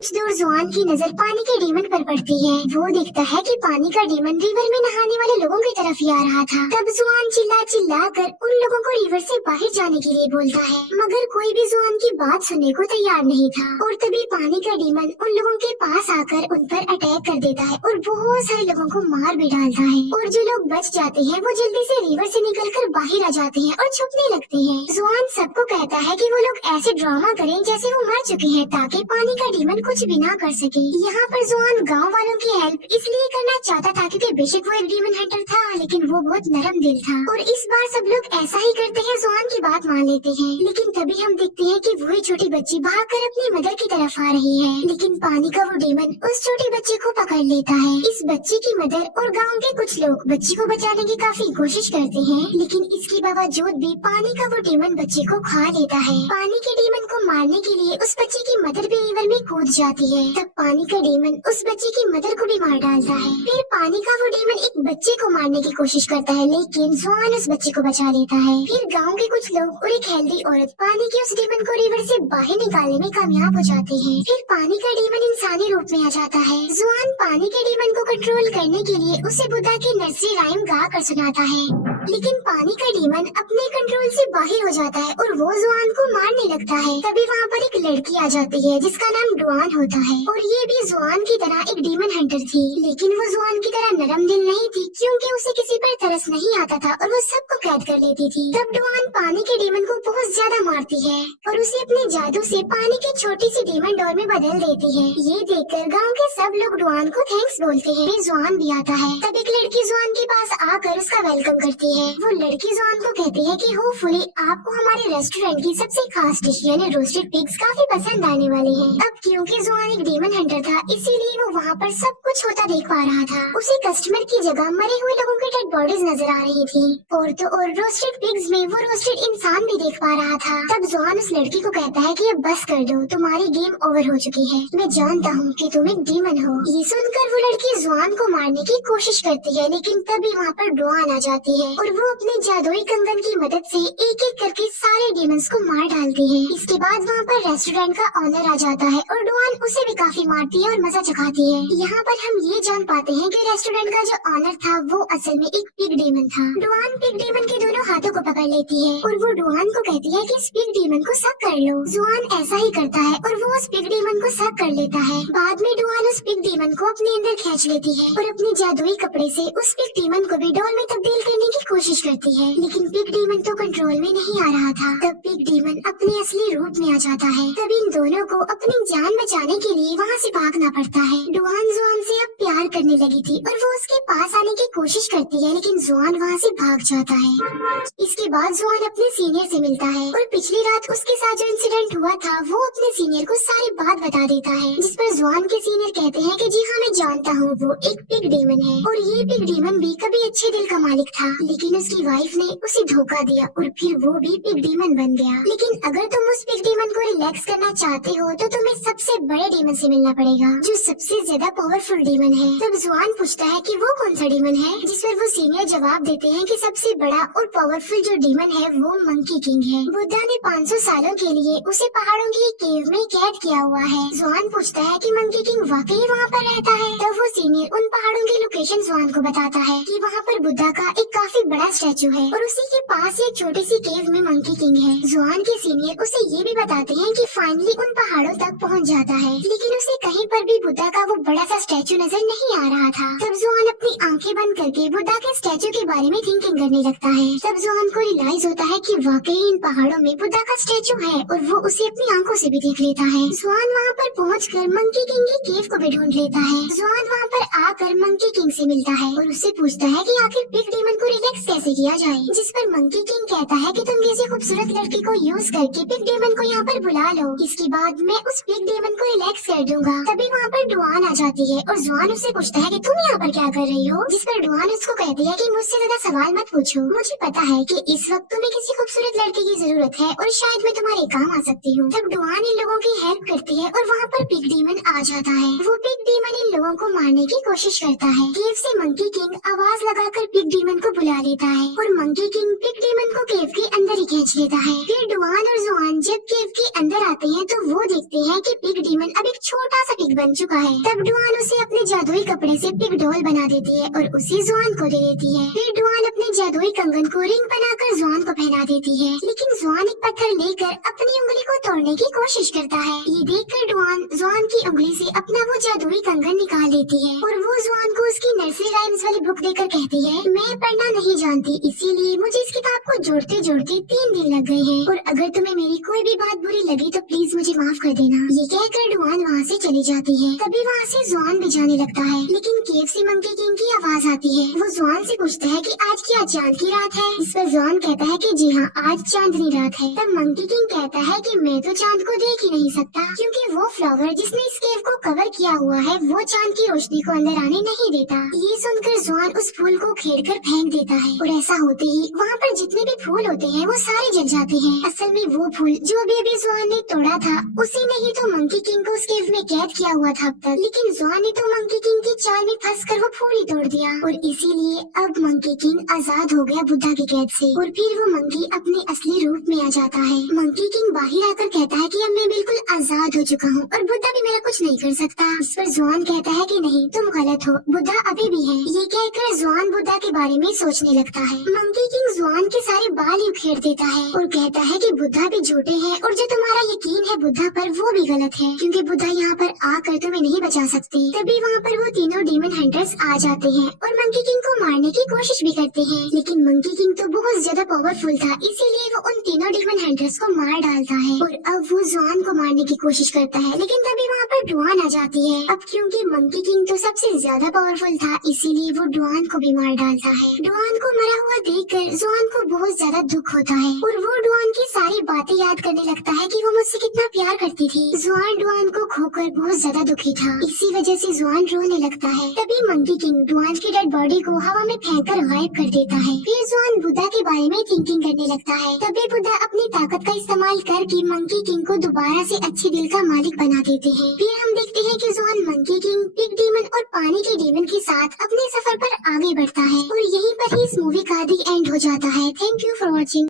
कुछ दूर जुआन की नजर पानी के डीमन पर पड़ती है। वो देखता है कि पानी का डीमन रिवर में नहाने वाले लोगों की तरफ ही आ रहा था। तब जुआन चिल्ला चिल्ला कर उन लोगों को रिवर से बाहर जाने के लिए बोलता है, मगर कोई भी जुआन की बात सुनने को तैयार नहीं था। और तभी पानी का डीमन उन लोगों के पास आकर उन पर अटैक कर देता है और बहुत सारे लोगों को मार भी डालता है। और जो लोग बच जाते हैं वो जल्दी से रिवर से निकलकर बाहर आ जाते हैं और छुपने लगते हैं। जुआन सबको कहता है कि वो लोग ऐसे ड्रामा करें जैसे वो मर चुके हैं, ताकि पानी का डीमन कुछ भी ना कर सके। यहाँ पर जुआन गांव वालों की हेल्प इसलिए करना चाहता था क्योंकि बेशक वो एक डीमन हंटर था, लेकिन वो बहुत नरम दिल था। और इस बार सब लोग ऐसा ही करते हैं, जुआन की बात मान लेते हैं। लेकिन तभी हम देखते हैं कि वही छोटी बच्ची भागकर अपनी मदर की तरफ आ रही है, लेकिन पानी का वो डीमन उस छोटी बच्ची को पकड़ लेता है। इस बच्ची की मदर और गाँव के कुछ लोग बच्ची को बचाने की काफी कोशिश करते हैं, लेकिन इसके बावजूद भी पानी का वो डीमन बच्ची को खा लेता है। पानी के डीमन को मारने के लिए उस बच्ची की मदर भी रिवर में कूद जाती है। तब पानी का डीमन उस बच्ची की मदर को भी मार डालता है। फिर पानी का वो डीमन एक बच्चे को मारने की कोशिश करता है, लेकिन जुआन उस बच्चे को बचा लेता है। फिर गांव के कुछ लोग और एक हेल्दी औरत पानी के उस डीमन को रिवर से बाहर निकालने में कामयाब हो जाते हैं। फिर पानी का डीमन इंसानी रूप में आ जाता है। जुआन पानी के डीमन को कंट्रोल करने के लिए उसे बुद्धा की नर्सरी राइम गा कर सुनाता है, लेकिन पानी का डीमन अपने कंट्रोल से बाहर हो जाता है और वो जुआन को मारने लगता है। तभी वहाँ पर एक लड़की आ जाती है जिसका नाम डुआन होता है, और ये भी जुआन की तरह एक डीमन हंटर थी, लेकिन वो जुआन की तरह नरम दिल नहीं थी, क्योंकि उसे किसी पर तरस नहीं आता था और वो सबको कैद कर लेती थी। तब डुआन पानी के डीमन को बहुत ज्यादा मारती है और उसे अपने जादू से पानी की छोटी सी डीमन डोर में बदल देती है। ये देखकर गाँव के सब लोग डुआन को थैंक्स बोलते हैं। फिर जुआन भी आता है। तब एक लड़की जुआन के पास आकर उसका वेलकम करती है। वो लड़की जुआन को कहती है कि होपफुली आपको हमारे रेस्टोरेंट की सबसे खास डिश यानी रोस्टेड पिग्स काफी पसंद आने वाली है। अब क्योंकि जुआन एक डीमन हंटर था, इसीलिए वो वहाँ पर सब कुछ होता देख पा रहा था। उसे कस्टमर की जगह मरे हुए लोगों की डेड बॉडीज नजर आ रही थी, और तो और रोस्टेड पिग्स में वो रोस्टेड इंसान भी देख पा रहा था। तब जुआन उस लड़की को कहता है कि अब बस कर दो, तुम्हारी गेम ओवर हो चुकी है। मैं जानता हूँ कि तुम एक डीमन हो। ये सुनकर वो लड़की जुआन को मारने की कोशिश करती है, लेकिन तभी वहाँ पर डुआन आ जाती है और वो अपने जादुई कंगन की मदद से एक एक करके सारे डीमंस को मार डालती है। इसके बाद वहाँ पर रेस्टोरेंट का ऑनर आ जाता है और डुआन उसे भी काफी मारती है और मजा चखाती है। यहाँ पर हम ये जान पाते हैं कि रेस्टोरेंट का जो ऑनर था वो असल में एक पिग डीमन था। डुआन पिग डीमन के दोनों हाथों को पकड़ लेती है और वो डुआन को कहती है कि इस पिग डीमन को सक कर लो। जुआन ऐसा ही करता है और वो उस पिग डीमन को सक कर लेता है। बाद में डुआन उस पिग डीमन को अपने अंदर खींच लेती है और अपने जादुई कपड़े से उस पिग डीमन को भी डॉल में तब्दील करने की कोशिश करती है, लेकिन पिग डीमन तो कंट्रोल में नहीं आ रहा था। तब पिग डीमन अपने असली रूप में आ जाता है। तब इन दोनों को अपनी जान बचाने के लिए वहाँ से भागना पड़ता है। डुआन जुआन से अब प्यार करने लगी थी और वो उसके पास आने की कोशिश करती है, लेकिन जुआन वहाँ से भाग जाता है। इसके बाद जुआन अपने सीनियर से मिलता है और पिछली रात उसके साथ जो इंसिडेंट हुआ था वो अपने सीनियर को सारी बात बता देता है, जिस पर जुआन के सीनियर कहते हैं कि जी हाँ मैं जानता हूँ, वो एक पिग डीमन है और ये पिग डीमन भी कभी अच्छे दिल का मालिक था, लेकिन उसकी वाइफ ने उसे धोखा दिया और फिर वो भी पिग डीमन बन गया। लेकिन अगर तुम उस पिग डीमन को रिलैक्स करना चाहते हो तो तुम्हें सबसे बड़े डीमन से मिलना पड़ेगा, जो सबसे ज्यादा पावरफुल डीमन है। तब जुआन पूछता है कि वो कौन सा डीमन है, जिस पर वो सीनियर जवाब देते हैं कि सबसे बड़ा और पावरफुल जो डीमन है वो मंकी किंग है। बुद्धा ने 500 सालों के लिए उसे पहाड़ों की केव में कैद किया हुआ है। जुआन पूछता है कि मंकी किंग वाकई वहाँ पर रहता है। तब वो सीनियर उन पहाड़ों की लोकेशन जुआन को बताता है कि वहाँ पर बुद्धा का एक काफी बड़ा स्टैचू है और उसी के पास एक छोटी सी केव में मंकी किंग है। जुआन के सीनियर उसे ये भी बताते हैं कि फाइनली उन पहाड़ों तक पहुँच जाता है, लेकिन उसे कहीं पर भी बुद्धा का वो बड़ा सा स्टैचू नजर नहीं आ रहा था। तब जुआन अपनी आंखें बंद करके बुद्धा के स्टैचू के बारे में थिंकिंग करने लगता है। तब जुआन को रियलाइज होता है कि वाकई इन पहाड़ों में बुद्धा का स्टैचू है और वो उसे अपनी आंखों से भी देख लेता है। जुआन वहाँ पर पहुँचकर मंकी किंग की केव को भी ढूंढ लेता है। जुआन वहाँ पर आकर मंकी किंग से मिलता है और उससे पूछता है कि आखिर पिग डीमन को रिलैक्स कैसे किया जाए, जिस पर मंकी किंग कहता है कि तुम किसी खूबसूरत लड़की को यूज करके पिग डीमन को यहाँ पर बुला लो, इसके बाद मैं उस पिग डीमन को रिलैक्स कर दूंगा। तभी वहाँ पर डुआन आ जाती है और जुआन उससे पूछता है कि तुम यहाँ पर क्या कर रही हो, जिस पर डुआन उसको कहती है कि मुझसे ज्यादा सवाल मत पूछो, मुझे पता है कि इस वक्त तुम्हें किसी खूबसूरत लड़की की जरूरत है और शायद मैं तुम्हारे काम आ सकती हूँ। तब डुआन इन लोगों की हेल्प करती है और वहाँ पर पिग डीमन आ जाता है। वो पिग डीमन इन लोगों को मारने की कोशिश करता है। केव से मंकी किंग आवाज लगाकर पिग डीमन को बुला लेता है और मंकी किंग पिग डीमन को केव के अंदर ही खींच लेता है। फिर डुआन और जुआन जब केव के अंदर आते हैं तो वो देखते हैं कि पिग डीमन अब एक छोटा सा पिग बन चुका है। तब डुआन उसे अपने जादुई कपड़े से पिग डॉल बना देती है और उसे जुआन को दे देती है। फिर डुआन अपने जादुई कंगन को रिंग बनाकर जुआन को पहना देती है, लेकिन जुआन एक पत्थर लेकर अपनी उंगली को तोड़ने की कोशिश करता है। ये देखकर डुआन जुआन की उंगली से अपना वो जादुई कंगन निकाल लेती है और वो जुआन को उसकी नर्सरी राइम्स वाली बुक देकर कहती है, मैं पढ़ना नहीं जानती, इसीलिए मुझे इस किताब को जोड़ते जोड़ते 3 दिन लग गए हैं और अगर तुम्हें मेरी कोई भी बात बुरी लगी तो प्लीज मुझे माफ कर देना। ये कहकर डुआन वहाँ से चली जाती है। तभी वहाँ से जुआन भी जाने लगता है, लेकिन केव से मंकी किंग की आवाज आती है। वो जुआन से पूछता है कि आज क्या चांद की रात है। इस पर जुआन कहता है कि जी हाँ, आज चांदनी रात है। तब मंकी किंग कहता है कि मैं तो चांद को देख ही नहीं सकता, क्योंकि वो फ्लावर जिसने इस केव को कवर किया हुआ है वो चांद की रोशनी को अंदर आने नहीं देता। ये सुनकर जुआन उस फूल को खेड़ कर फेंक देता है और ऐसा होते ही वहाँ पर जितने भी फूल होते हैं वो सारे जल जाते हैं। असल में वो फूल जो अभी जुआन ने तोड़ा था उसी ने ही तो मंकी किंग को उस केव में कैद किया हुआ था अब तक, लेकिन जुआन ने तो मंकी किंग की चाल में फंसकर वो फूल ही तोड़ दिया और इसीलिए अब मंकी किंग आजाद हो गया बुद्धा की कैद से और फिर वो मंकी अपने असली रूप में आ जाता है। मंकी किंग बाहर आकर कहता है कि अब मैं बिल्कुल आजाद हो चुका हूँ और बुद्धा भी मेरा कुछ नहीं कर सकता। इस पर जुआन कहता है कि नहीं, तुम गलत हो, बुद्धा अभी भी है। ये कहकर जुआन बुद्धा के बारे में सोचने लगता है। मंकी किंग जुआन के सारे बाल ही उखेड़ देता है और कहता है कि बुद्धा भी झूठे हैं और जो तुम्हारा यकीन है बुद्धा पर वो भी गलत है, क्योंकि बुद्धा यहाँ पर आकर तुम्हें नहीं बचा सकते। तभी वहाँ पर वो तीनों डीमन हंटर्स आ जाते हैं और मंकी किंग को मारने की कोशिश भी करते हैं, लेकिन मंकी किंग तो बहुत ज्यादा पावरफुल था, इसीलिए वो उन तीनों डीमन हंटर्स को मार डालता है और अब वो जुआन को मारने की कोशिश करता है, लेकिन तभी वहाँ पर डुआन आ जाती है। अब क्योंकि मंकी किंग तो सबसे ज्यादा पावरफुल था, इसीलिए वो डुआन को भी मार डालता है। डुआन को मरा हुआ देखकर जुआन को बहुत ज्यादा दुख होता है और वो डुआन की सारी बातें याद करने लगता है कि वो मुझसे कितना प्यार करती थी। जुआन डुआन को खोकर बहुत ज्यादा दुखी था, इसी वजह से जुआन रोने लगता है। तभी मंकी किंग डुआन की डेड बॉडी को हवा में फेंककर गायब कर देता है। फिर जुआन बुद्धा के बारे में थिंकिंग करने लगता है। तभी बुद्धा अपनी ताकत का इस्तेमाल करके मंकी किंग को दोबारा से अच्छे दिल का मालिक बना देते हैं। फिर हम देखते हैं कि जुआन मंकी किंग, पिग डीमन और पानी के डीमन के साथ अपने सफर पर आगे बढ़ता है और यहीं पर ही इस मूवी का दी एंड हो जाता है। Thank you for watching.